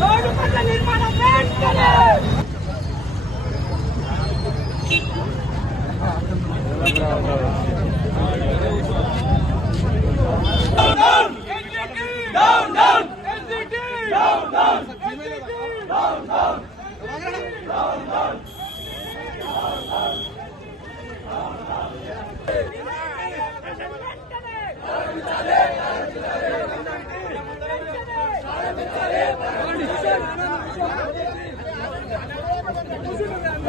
Road పట్ల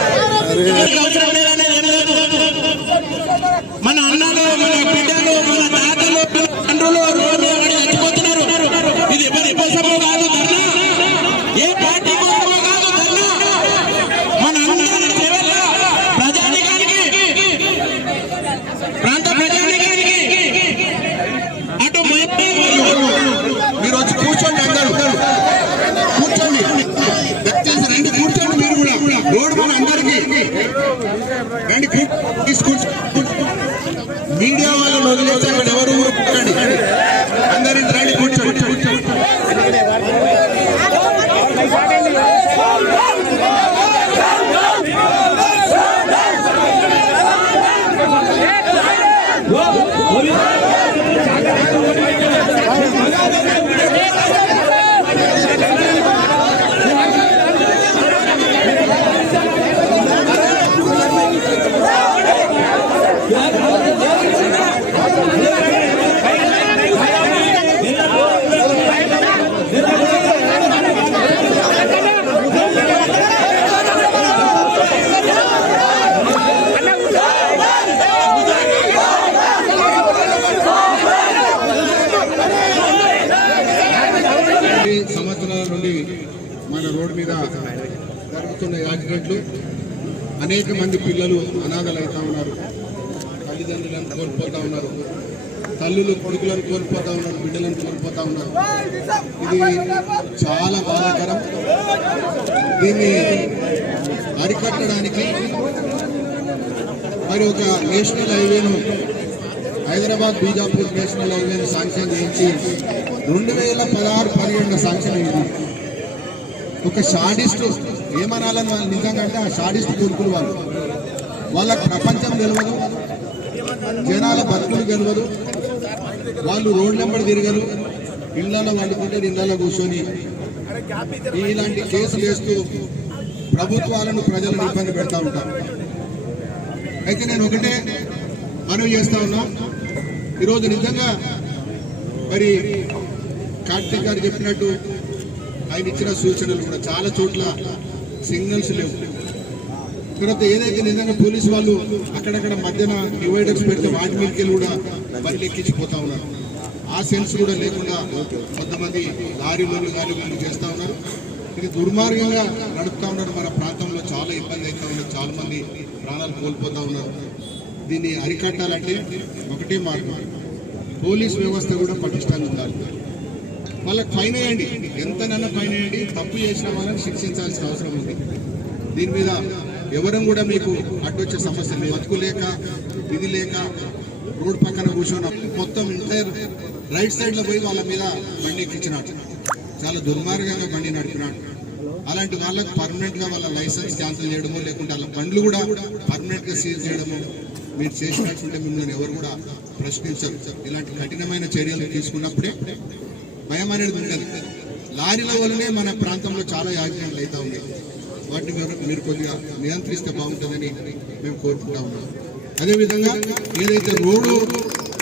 అవసరం లేదనేది ఏం లేదు. మన అన్నలు మన బిడ్డలు మన తాతలు తండ్రులు రోడ్డు మీద పడి చచ్చిపోతున్నారు ఇది ఎవరి కోసమో కాదు ధర్నా ఏ పార్టీ కోసమో కాదు ధర్నా మన అందరి సేవల ప్రజానికానికి ప్రాంత ప్రజానికానికి అటు మైత్రి మీరు వచ్చి కూర్చోండి అందరూ కూర్చోండి దయచేసి రండి కూర్చోండి మీరు కూడా రోడ్డు మన అందరికీ రండి కూ- తీసుకొచ్చి మీడియా వాళ్ళని వదిలేసి అక్కడ ఎవరు ఊరుకోండి అందరి రండి కూర్చోండి ఈ సంవత్సరాల నుండి మన రోడ్డు మీద జరుగుతున్న యాక్సిడెంట్లు అనేక మంది పిల్లలు అనాథలు ఉన్నారు. తల్లిదండ్రులను కోల్పోతా ఉన్నారు. తల్లులు కొడుకులను కోల్పోతా ఉన్నారు. బిడ్డలను కోల్పోతా ఉన్నారు. ఇది చాలా బాధాకరం. దీన్ని అరికట్టడానికి మరి ఒక నేషనల్ హైవేను హైదరాబాద్ బీజాపూర్ నేషనల్ హైవేను శాంక్షన్ చేయించి రెండు వేల పదహారు పదిహేడులో శాంక్షన్ అయింది ఒక షాడిస్ట్ ఏమనాలని వాళ్ళు నిజంగా అంటే ఆ షాడిస్ట్ కొడుకులు వాళ్ళు. వాళ్ళకి ప్రపంచం తెలియదు జనాల బతుకులు తెలియదు వాళ్ళు రోడ్ నెంబర్ తిరగరు ఇళ్ళలో వండుకుంటే ఇళ్ళలో కూర్చొని. ఇలాంటి కేసులు వేస్తూ ప్రభుత్వాలను ప్రజలను ఇబ్బంది పెడతా ఉంటాం అయితే నేను ఒకటే మనవి చేస్తా ఉన్నాం. ఈరోజు నిజంగా మరి కార్తీక్ గారు చెప్పినట్టు ఆయన ఇచ్చిన సూచనలు కూడా చాలా చోట్ల సిగ్నల్స్ లేవు. తర్వాత ఏదైతే నిజంగా పోలీసు వాళ్ళు అక్కడక్కడ మధ్యన డివైడర్స్ పెడితే వాటి మీదకి కూడా బండి ఎక్కించిపోతా ఉన్నారు. ఆ సెన్స్ కూడా లేకుండా కొంతమంది లారీలు గాలి వీళ్ళు చేస్తా ఉన్నారు. ఇది దుర్మార్గంగా నడుపుతా ఉన్నారు మన ప్రాంతంలో. చాలా ఇబ్బంది అవుతా ఉన్నారు చాలా మంది ప్రాణాలు కోల్పోతా ఉన్నారు. దీన్ని అరికట్టాలంటే ఒకటే మార్గం పోలీస్ వ్యవస్థ కూడా పటిష్టంగా ఉండాలి వాళ్ళకి ఫైన్ వేయండి. ఎంతనన్నా ఫైన్ వేయండి తప్పు చేసిన వాళ్ళని శిక్షించాల్సిన అవసరం ఉంది. దీని మీద ఎవరం కూడా మీకు అడ్డొచ్చే సమస్య బతుకు లేక ఇది లేక రోడ్ పక్కన కూర్చొని మొత్తం ఎంటైర్ రైట్ సైడ్లో పోయి వాళ్ళ మీద బండి ఎక్కించినాడు. చాలా దుర్మార్గంగా బండి నడిపినాడు. అలాంటి వాళ్ళకు పర్మనెంట్గా వాళ్ళ లైసెన్స్ క్యాన్సిల్ చేయడము లేకుంటే వాళ్ళ బండ్లు కూడా పర్మనెంట్గా సీజ్ చేయడము మీరు చేసినట్టుంటే మిమ్మల్ని ఎవరు కూడా ప్రశ్నించరు. ఇలాంటి కఠినమైన చర్యలు తీసుకున్నప్పుడే భయం అనేది ఉండదు. లారీల వల్లనే మన ప్రాంతంలో చాలా యాజ్ఞాలు అయితే ఉన్నాయి. వాటిని మీరు కొద్దిగా నియంత్రిస్తే బాగుంటుందని మేము కోరుకుంటా ఉన్నాం. అదేవిధంగా ఏదైతే రోడ్డు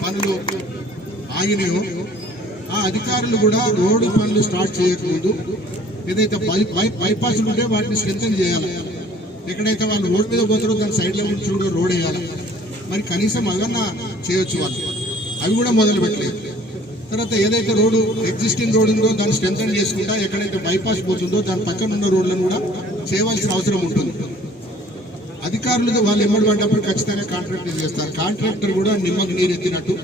పనులు ఆగినాయో ఆ అధికారులు కూడా రోడ్డు పనులు స్టార్ట్ చేయకముందు ఏదైతే బై బై ఉంటే వాటిని స్ట్రెంగ్ చేయాలి. ఎక్కడైతే వాళ్ళు రోడ్ మీద పోతారో దాని సైడ్లో లో కూడా రోడ్ వేయాలి. మరి కనీసం అవన్నా చేయొచ్చు వాళ్ళు. అవి కూడా మొదలు పెట్టలేదు. తర్వాత ఏదైతే రోడ్డు ఎగ్జిస్టింగ్ రోడ్ ఉందో దాన్ని స్ట్రెంగ్ చేసుకుంటా ఎక్కడైతే బైపాస్ పోతుందో దాని పక్కన ఉన్న రోడ్లను కూడా చేయవలసిన అవసరం ఉంటుంది. అధికారులుగా వాళ్ళు ఎమ్మడి పడ్డప్పుడు ఖచ్చితంగా కాంట్రాక్టర్ చేస్తారు. కాంట్రాక్టర్ కూడా నిమ్మకు నీరు ఎత్తినట్టు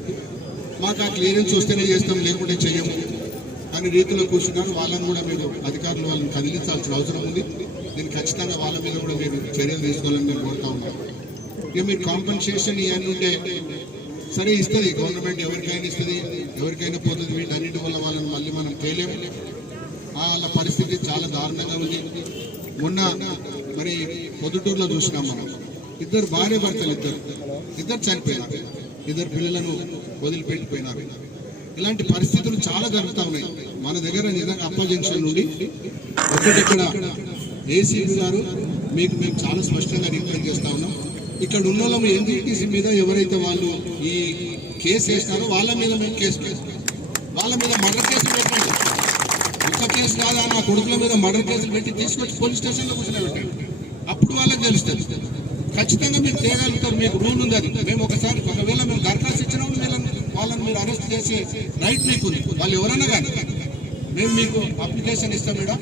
మాకు ఆ క్లియరెన్స్ వస్తేనే చేస్తాం లేకుంటే చేయము అని రీతిలో కూర్చున్నారు వాళ్ళని కూడా మీరు అధికారులు వాళ్ళని కదిలించాల్సిన అవసరం ఉంది. దీన్ని ఖచ్చితంగా వాళ్ళ మీద కూడా మీరు చర్యలు తీసుకోవాలని మేము కోరుతా ఉన్నాం. ఇక మీరు కాంపెన్సేషన్ ఇవన్నీ ఉంటే సరే ఇస్తుంది. గవర్నమెంట్ ఎవరికైనా ఇస్తుంది. ఎవరికైనా పోతుంది. వీటన్నిటి వల్ల వాళ్ళని మళ్ళీ మనం తేలేము. వాళ్ళ పరిస్థితి చాలా దారుణంగా ఉంది. మొన్న మరి పొద్దుటూరులో చూసినాం మనం. ఇద్దరు భార్య భర్తలు ఇద్దరు. ఇద్దరు చనిపోయినారు. ఇద్దరు పిల్లలను వదిలిపెట్టిపోయినారు. ఇలాంటి పరిస్థితులు చాలా జరుగుతూ ఉన్నాయి. మన దగ్గర నిజంగా అప్ప జంక్షన్ నుండి ఒకటిక్కడ ఏసీపీ గారు మీకు మేము చాలా స్పష్టంగా రిక్వెస్ట్ చేస్తా ఉన్నాం. ఇక్కడ ఉన్న వాళ్ళము ఎన్జిటిసి మీద ఎవరైతే వాళ్ళు ఈ కేసు వేస్తారో వాళ్ళ మీద మేము కేసు వేస్తాం వాళ్ళ మీద మర్డర్ కేసు పెట్టండి ఒక్క కేసు కాదా నా కొడుకుల మీద మర్డర్ కేసులు పెట్టి తీసుకొచ్చి పోలీస్ స్టేషన్లో కూర్చోబెట్టండి అప్పుడు వాళ్ళకి తెలుస్తుంది. ఖచ్చితంగా మీరు చేయగలుగుతారు మీకు రూల్ ఉంది అది మేము ఒకసారి ఒకవేళ మేము దరఖాస్తు ఇచ్చినా వాళ్ళని మీరు అరెస్ట్ చేసే రైట్ మీకు వాళ్ళు ఎవరన్నా కానీ. మేము మీకు అప్లికేషన్ ఇస్తాం మేడం.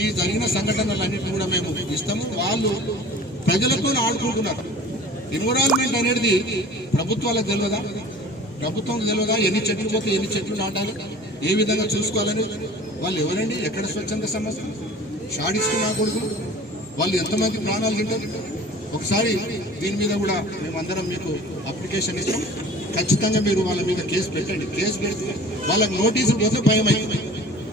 ఈ జరిగిన సంఘటనలన్నింటినీ కూడా మేము ఇస్తాము. వాళ్ళు ప్రజలతో ఆడుకుంటున్నారు. ఎన్విరాన్మెంట్ అనేది ప్రభుత్వాలకు తెలియదా? ప్రభుత్వం తెలియదా? ఎన్ని చెట్లు పోతే ఎన్ని చెట్లు నాటాలి? ఏ విధంగా చూసుకోవాలని? వాళ్ళు ఎవరండి? ఎక్కడ స్వచ్ఛంద సమస్య షాడిస్తూ రాకూడదు వాళ్ళు ఎంతమంది ప్రాణాలు తింటారు? ఒకసారి దీని మీద కూడా మేమందరం మీకు అప్లికేషన్ ఇస్తాం. ఖచ్చితంగా మీరు వాళ్ళ మీద కేసు పెట్టండి. కేసు పెడితే వాళ్ళకి నోటీసులు పోతే భయం అయింది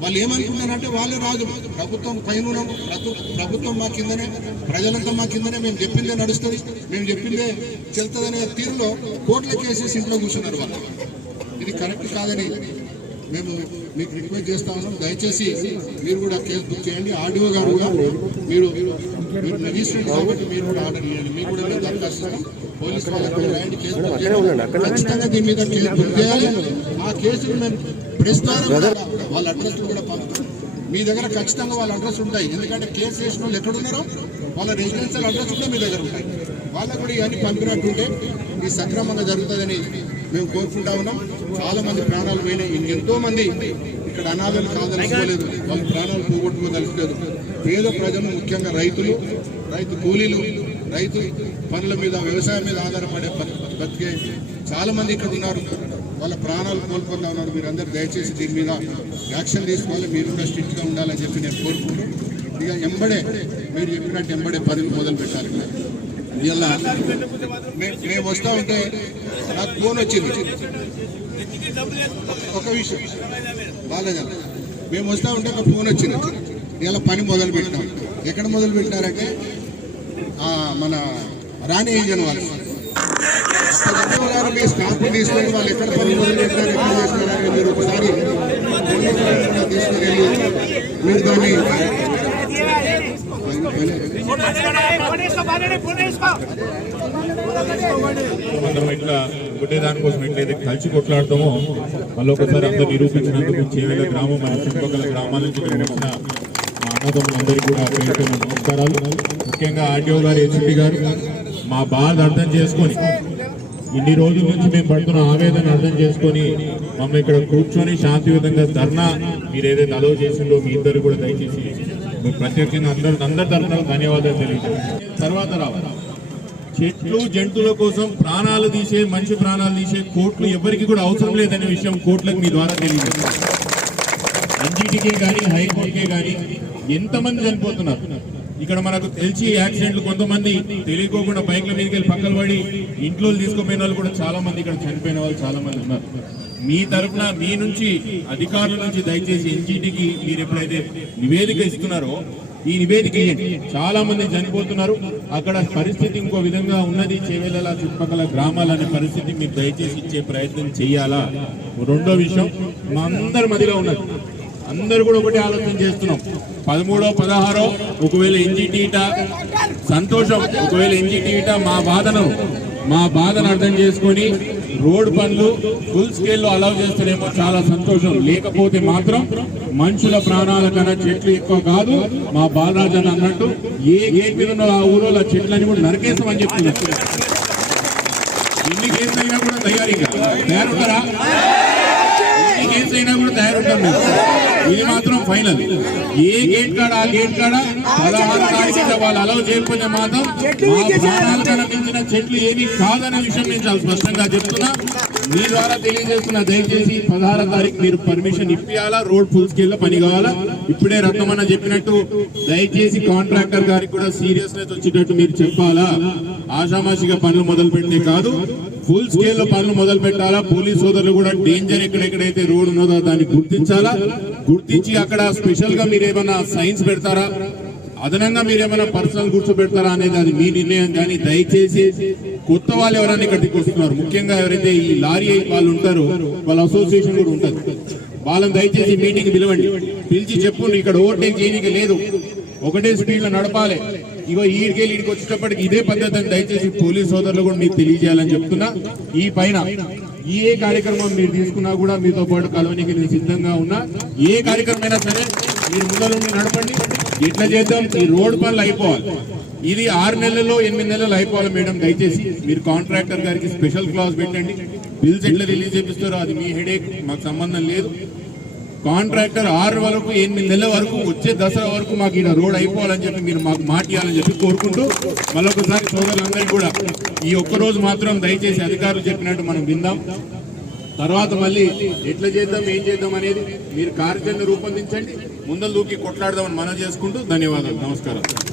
వాళ్ళు ఏమనుకున్నారంటే వాళ్ళు రాదు ప్రభుత్వం పైన ప్రభు- ప్రభుత్వం మా కిందనే ప్రజలంతా మా కిందనే మేము చెప్పిందే నడుస్తుంది. మేము చెప్పిందే చెల్తుందనే తీరులో కోట్ల కేసెస్ ఇంట్లో కూర్చున్నారు వాళ్ళు. ఇది కరెక్ట్ కాదని మేము మీకు రిక్వెస్ట్ చేస్తా ఉన్నాం. దయచేసి మీరు కూడా కేసు బుక్ చేయండి. ఆర్డీఓ గారు మీరు మీరు మెజిస్ట్రేట్ కాబట్టి మీరు కూడా ఆర్డర్ ఇవ్వండి. మీరు కూడా మేము దరఖాస్తు. పోలీస్ వాళ్ళకి రాయండి కేసు బుక్ చేయండి. ఖచ్చితంగా దీని మీద కేసు బుక్ చేయాలి. ఆ కేసులు మేము ప్రెస్ ద్వారా వాళ్ళ అడ్రస్ కూడా పంపుతాం. మీ దగ్గర ఖచ్చితంగా వాళ్ళ అడ్రస్ ఉంటాయి. ఎందుకంటే కేసు వేసిన వాళ్ళు ఎక్కడున్నారో వాళ్ళ రెసిడెన్షియల్ అడ్రస్ కూడా మీ దగ్గర ఉంటాయి. వాళ్ళకు కూడా ఇవన్నీ పంపినట్టుంటే ఇది సక్రమంగా జరుగుతుందని మేము కోరుకుంటా ఉన్నాం. చాలా మంది ప్రాణాలు పోయినాయి. ఇంకెంతో మంది ఇక్కడ అనాథలు కాదలుచుకోలేదు వాళ్ళ ప్రాణాలు పోగొట్టుకోదలుచుకోలేదు పేద ప్రజలు ముఖ్యంగా రైతులు రైతు కూలీలు రైతు పనుల మీద వ్యవసాయం మీద ఆధారపడే బతికే చాలా మంది ఇక్కడ ఉన్నారు. వాళ్ళ ప్రాణాలు కోల్పోతా ఉన్నారు. మీరందరూ దయచేసి దీని మీద యాక్షన్ తీసుకోవాలి. మీరు కూడా స్ట్రిక్ట్గా ఉండాలని చెప్పి నేను కోరుకుంటూ ఇక ఎంబడే మీరు చెప్పినట్టు ఎంబడే పనులు మొదలు పెట్టాలి మేము వస్తా ఉంటే నాకు ఫోన్ వచ్చింది. ఒక విషయం. బాలేదా మేము వస్తా ఉంటే ఒక ఫోన్ వచ్చింది. ఇలా పని మొదలు పెట్టినాం ఎక్కడ మొదలు పెట్టినారంటే మన రాణి ఏజన్ వాళ్ళు. మీ స్టాఫ్ తీసుకొని వాళ్ళు ఎక్కడ పని మొదలు పెట్టినారు ఎక్కడ చేస్తున్నారు మీరు ఒకసారి తీసుకుని వెళ్ళి మీరు దాన్ని మనం ఇట్లా ఒకటే దానికోసం ఎట్లయితే కలిసి కొట్లాడతామో మళ్ళీ ఒకసారి అందరు నిరూపించినందుకు చేవేల గ్రామం మన చుట్టుపక్కల గ్రామాల నుంచి నిర్మించిన మా అన్నదమ్ములందరికీ కూడా పేరు నమస్కారాలు. ముఖ్యంగా ఆర్డీఓ గారు ఎస్పీ గారు మా బాధ అర్థం చేసుకొని ఇన్ని రోజుల నుంచి మేము పడుతున్న ఆవేదన అర్థం చేసుకొని మమ్మల్ని ఇక్కడ కూర్చొని శాంతియుతంగా ధర్నా మీరు ఏదైతే అలవ్ చేసిందో మీ ఇద్దరు కూడా దయచేసి ప్రత్యేకంగా అందరు అందరి తరఫున ధన్యవాదాలు తెలియజేయండి తర్వాత రావాలి. చెట్లు జంతువుల కోసం ప్రాణాలు తీసే మంచి ప్రాణాలు తీసే కోట్లు ఎవరికి కూడా అవసరం లేదనే విషయం కోట్లకు మీ ద్వారా తెలియజేస్తారు అన్నిటికే కానీ హైకోర్టుకే కానీ ఎంతమంది చనిపోతున్నారు? ఇక్కడ మనకు తెలిసి యాక్సిడెంట్లు కొంతమంది తెలియకోకుండా బైక్ల మీదకి వెళ్ళి పక్కన పడి ఇంట్లో తీసుకుపోయిన వాళ్ళు కూడా చాలా మంది ఇక్కడ చనిపోయిన వాళ్ళు చాలా మంది ఉన్నారు. మీ తరఫున మీ నుంచి అధికారుల నుంచి దయచేసి ఎన్జిటికి మీరు ఎప్పుడైతే నివేదిక ఇస్తున్నారో ఈ నివేదిక ఇవ్వండి చాలా మంది చనిపోతున్నారు. అక్కడ పరిస్థితి ఇంకో విధంగా ఉన్నది. చేవేళ చుట్టుపక్కల గ్రామాలనే పరిస్థితి మీరు దయచేసి ఇచ్చే ప్రయత్నం చేయాలా? రెండో విషయం మా అందరి మదిలో ఉన్నది. అందరూ కూడా ఒకటే ఆలోచన చేస్తున్నాం. పదమూడో పదహారో ఒకవేళ ఎన్జిటీట సంతోషం ఒకవేళ ఎన్జిటీట మా బాధను మా బాధను అర్థం చేసుకొని రోడ్ పనులు ఫుల్ స్కేల్లో అలౌ చేస్తేనేమో చాలా సంతోషం. లేకపోతే మాత్రం మనుషుల ప్రాణాల కన్నా చెట్లు ఎక్కువ కాదు మా బాలరాజన్ అన్నట్టు ఏ గేట్ మీద ఉన్న ఆ ఊరిలో చెట్లని కూడా నరికేస్తామని చెప్తున్నారు. ఎన్ని కేసులు అయినా కూడా తయారీగా. తయారుంటారా? ఎన్ని అయినా కూడా తయారుంటాం మేము. ఇది మాత్రం ఫైనల్. ఏ గేట్ కాడ ఆ గేట్ కాడ పదహారు తారీఖు వాళ్ళు అలవ్ చేయకపోతే మాత్రం మా మించిన చెట్లు ఏమి కాదనే విషయం నేను చాలా స్పష్టంగా చెప్తున్నా. మీ ద్వారా తెలియజేస్తున్న దయచేసి పదహారు తారీఖు మీరు పర్మిషన్ ఇప్పియాలా? రోడ్ ఫుల్ స్కేల్లో పని కావాలా? ఇప్పుడే రత్నమన్న చెప్పినట్టు దయచేసి కాంట్రాక్టర్ గారికి కూడా సీరియస్నెస్ వచ్చేటట్టు మీరు చెప్పాలా? ఆషామాషిగా పనులు మొదలు పెట్టే కాదు. ఫుల్ స్కేల్లో పనులు మొదలు పెట్టాలా? పోలీస్ సోదరులు కూడా డేంజర్ ఎక్కడెక్కడైతే రోడ్ ఉన్నదో దాన్ని గుర్తించాలా? గుర్తించి అక్కడ స్పెషల్గా మీరు ఏమైనా సైన్స్ పెడతారా? అదనంగా మీరు ఏమైనా పర్సనల్ కూర్చోబెడతారా అనేది అది మీ నిర్ణయం. కానీ దయచేసి కొత్త వాళ్ళు ఎవరైనా ఇక్కడికి వస్తున్నారు ముఖ్యంగా ఎవరైతే ఈ లారీ వాళ్ళు ఉంటారో వాళ్ళ అసోసియేషన్ కూడా ఉంటుంది. వాళ్ళని దయచేసి మీటింగ్ పిలవండి. పిలిచి చెప్పు ఇక్కడ ఓవర్టేక్ చేయడానికి లేదు. ఒకటే స్పీడ్లో నడపాలి. ఇగో ఈడికెళ్ళి ఈడికి వచ్చేటప్పటికి ఇదే పద్ధతి అని దయచేసి పోలీస్ సోదరులు కూడా మీకు తెలియజేయాలని చెప్తున్నా. ఈ పైన ఈ ఏ కార్యక్రమం మీరు తీసుకున్నా కూడా మీతో పాటు కలవనికి నేను సిద్ధంగా ఉన్నా. ఏ కార్యక్రమం అయినా సరే మీరు ముందరుండి నడపండి. ఎట్లా చేద్దాం? ఈ రోడ్ పనులు అయిపోవాలి. ఇది ఆరు నెలల్లో ఎనిమిది నెలలు అయిపోవాలి మేడం. దయచేసి మీరు కాంట్రాక్టర్ గారికి స్పెషల్ క్లాస్ పెట్టండి. బిల్స్ ఎట్లా రిలీజ్ చేపిస్తారో అది మీ హెడేక్. మాకు సంబంధం లేదు. కాంట్రాక్టర్ ఆరు వరకు ఎనిమిది నెలల వరకు వచ్చే దసరా వరకు మాకు ఇక్కడ రోడ్ అయిపోవాలని చెప్పి మీరు మాకు మాట చెప్పి కోరుకుంటూ మరొకసారి సోదరులందరికీ కూడా ఈ ఒక్క రోజు మాత్రం దయచేసి అధికారులు చెప్పినట్టు మనం విందాం. తర్వాత మళ్ళీ ఎట్లా చేద్దాం ఏం చేద్దాం అనేది మీరు కార్యాచరణ రూపొందించండి. ముందలు దూకి కొట్లాడదామని మనం చేసుకుంటూ ధన్యవాదాలు. నమస్కారం.